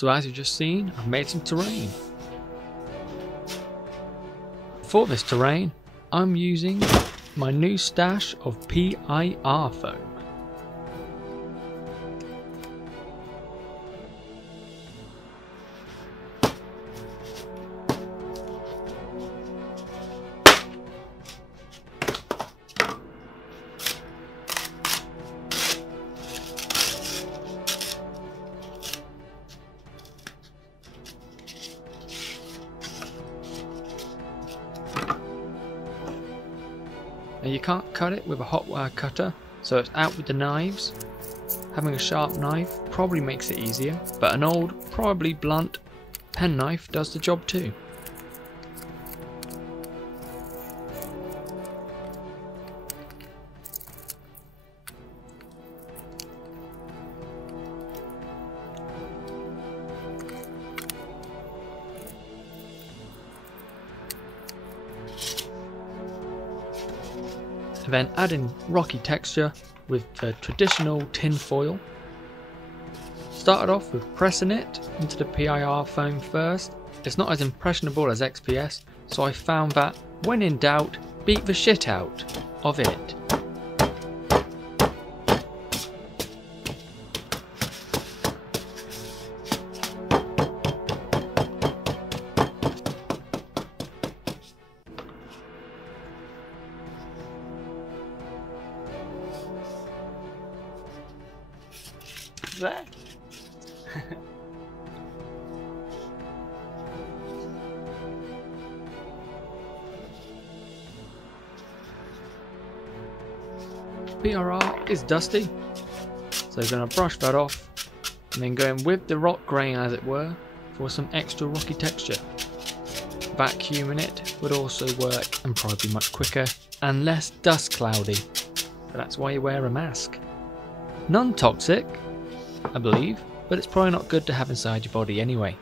So as you've just seen, I've made some terrain. For this terrain, I'm using my new stash of PIR foam. Now you can't cut it with a hot wire cutter, so it's out with the knives. Having a sharp knife probably makes it easier, but an old, probably blunt, penknife does the job too. Then add in rocky texture with the traditional tin foil. Started off with pressing it into the PIR foam first. It's not as impressionable as XPS, so I found that when in doubt, beat the shit out of it. There. PRR is dusty, so I'm going to brush that off and then go in with the rock grain, as it were, for some extra rocky texture. Vacuuming it would also work and probably be much quicker and less dust cloudy, but that's why you wear a mask. Non-toxic, I believe, but it's probably not good to have inside your body anyway.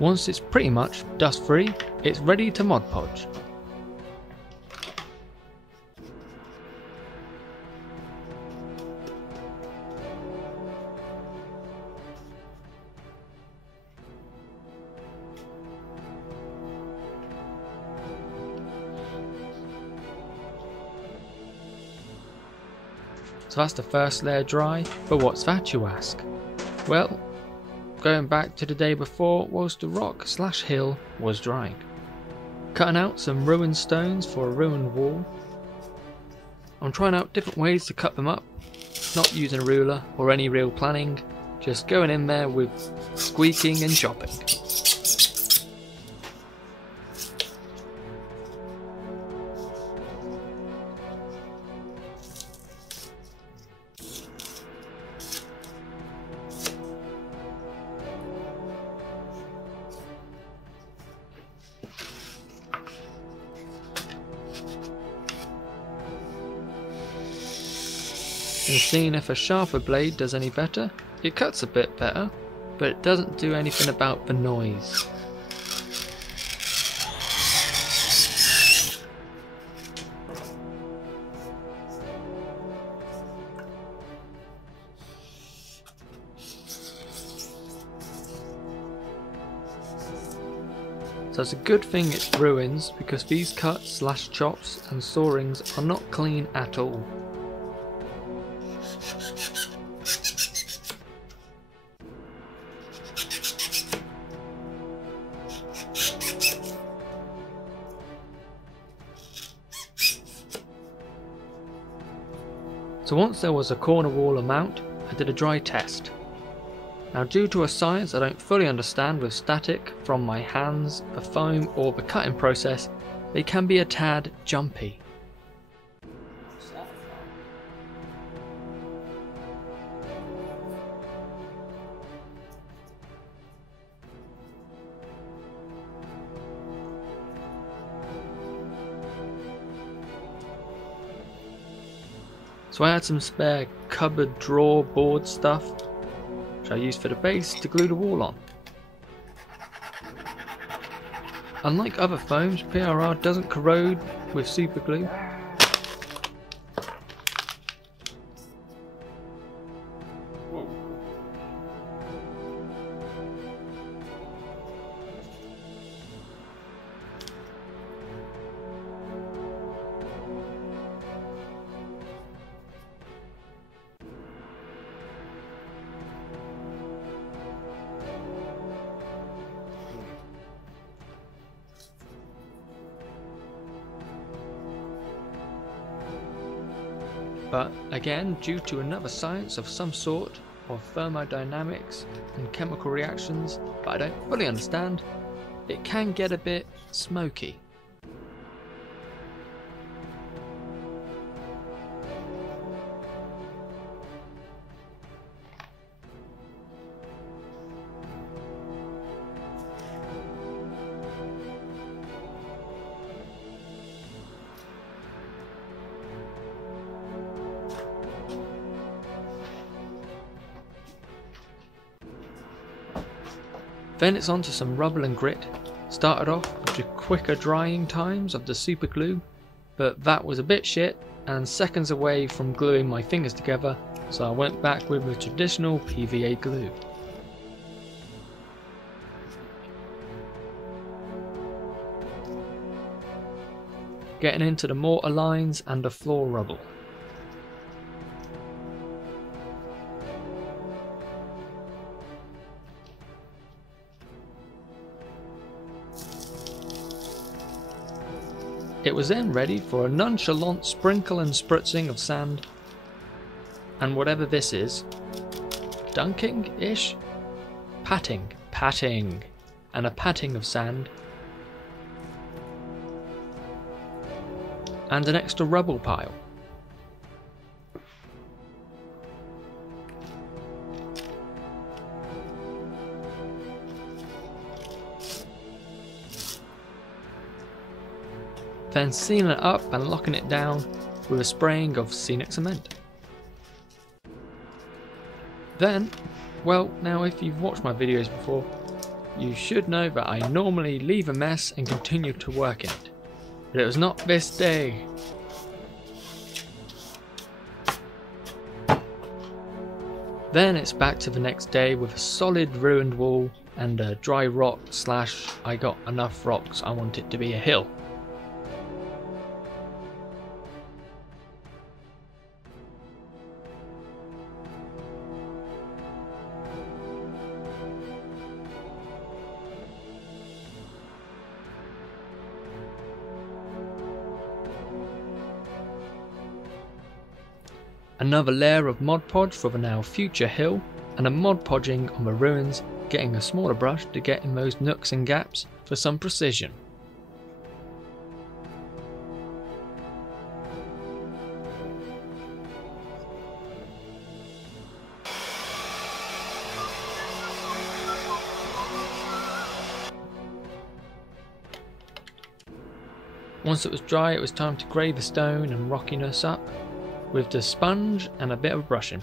Once it's pretty much dust free, it's ready to Mod Podge. So that's the first layer dry, but what's that, you ask? Well, going back to the day before whilst the rock/hill was drying. Cutting out some ruined stones for a ruined wall. I'm trying out different ways to cut them up, not using a ruler or any real planning, just going in there with squeaking and chopping. And seeing if a sharper blade does any better. It cuts a bit better, but it doesn't do anything about the noise. So it's a good thing it's ruins, because these cuts/chops and sawings are not clean at all. So once there was a corner wall or mount, I did a dry test. Now, due to a science I don't fully understand with static from my hands, the foam or the cutting process, they can be a tad jumpy. So I had some spare cupboard drawer board stuff, which I used for the base to glue the wall on. Unlike other foams, PRR doesn't corrode with super glue. But again, due to another science of some sort, of thermodynamics and chemical reactions that I don't fully understand, it can get a bit smoky. Then it's on to some rubble and grit. Started off with the quicker drying times of the super glue, but that was a bit shit and seconds away from gluing my fingers together, so I went back with the traditional PVA glue. Getting into the mortar lines and the floor rubble. It was then ready for a nonchalant sprinkle and spritzing of sand, and whatever this is, dunking-ish? Patting, and a patting of sand, and an extra rubble pile. Then sealing it up and locking it down with a spraying of scenic cement. Then, well, now if you've watched my videos before, you should know that I normally leave a mess and continue to work in it. But it was not this day. Then it's back to the next day with a solid ruined wall and a dry rock / I got enough rocks I want it to be a hill. Another layer of Mod Podge for the now future hill, and a Mod Podging on the ruins, getting a smaller brush to get in those nooks and gaps for some precision. Once it was dry, it was time to grey the stone and rockiness up with the sponge and a bit of brushing.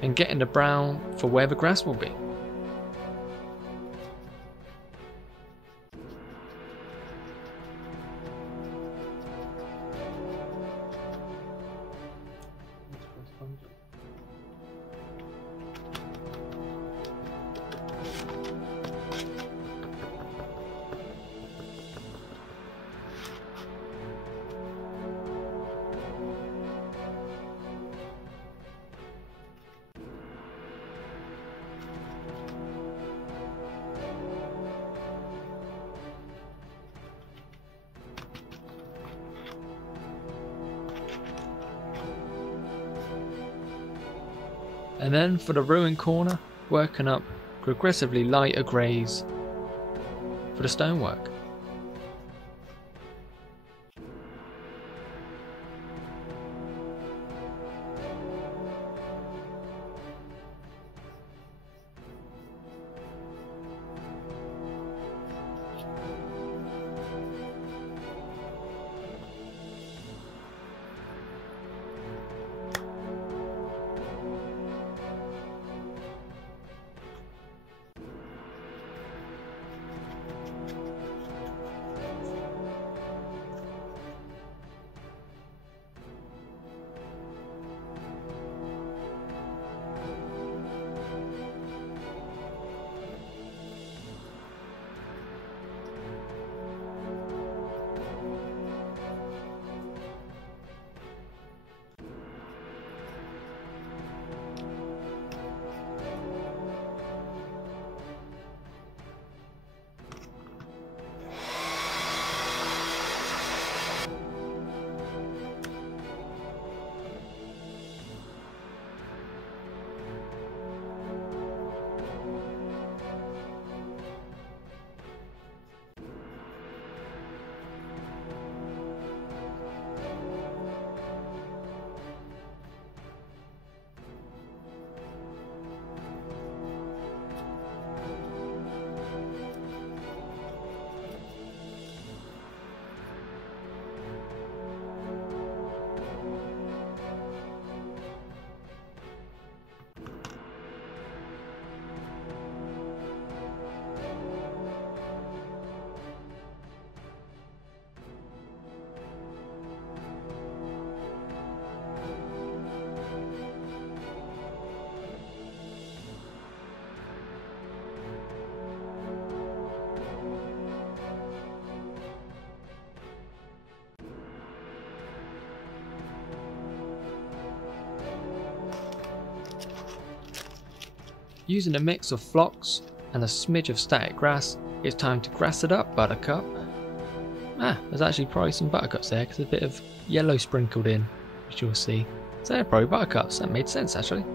And getting the brown for where the grass will be. And then for the ruined corner, working up progressively lighter greys for the stonework. Using a mix of flocks and a smidge of static grass, it's time to grass it up, Buttercup. There's actually probably some buttercups there because a bit of yellow sprinkled in, which you'll see. So they're probably buttercups. That made sense actually.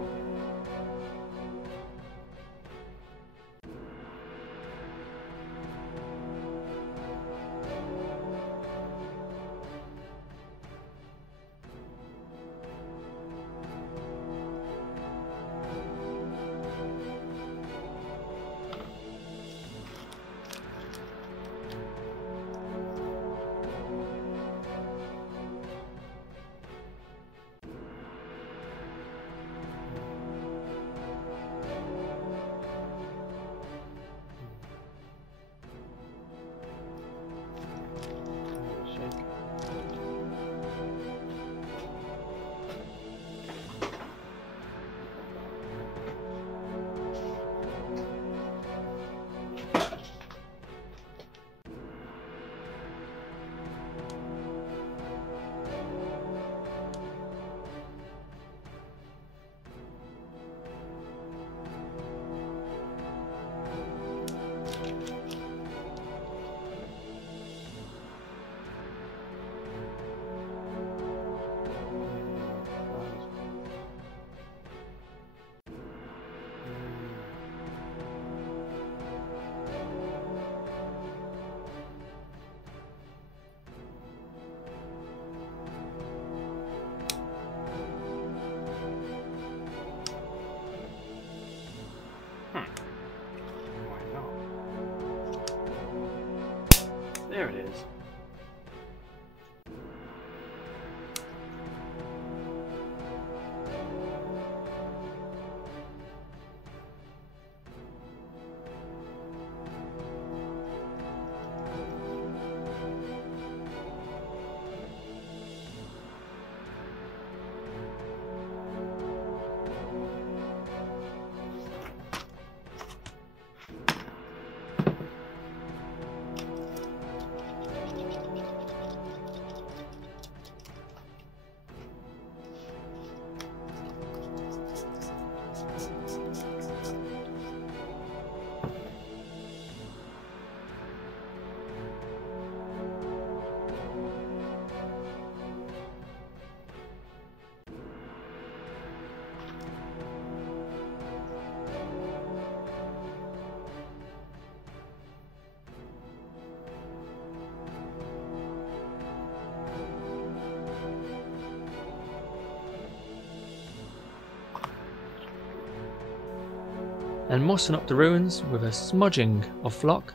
There it is. And mossing up the ruins with a smudging of flock.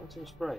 Onto a spray.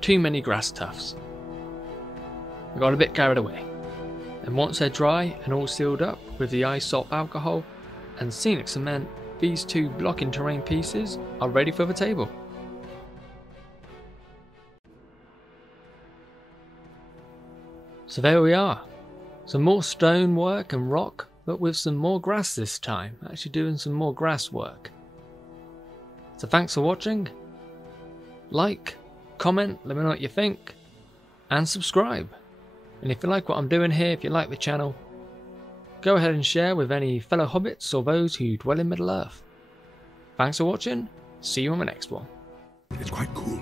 Too many grass tufts. I got a bit carried away, and once they're dry and all sealed up with the eye salt alcohol and scenic cement, these 2 blocking terrain pieces are ready for the table. So there we are, some more stonework and rock, but with some more grass this time, actually doing some more grass work. So thanks for watching, like, comment, let me know what you think, and subscribe. And if you like what I'm doing here, if you like the channel, go ahead and share with any fellow hobbits or those who dwell in Middle Earth. Thanks for watching, see you on the next one. It's quite cool.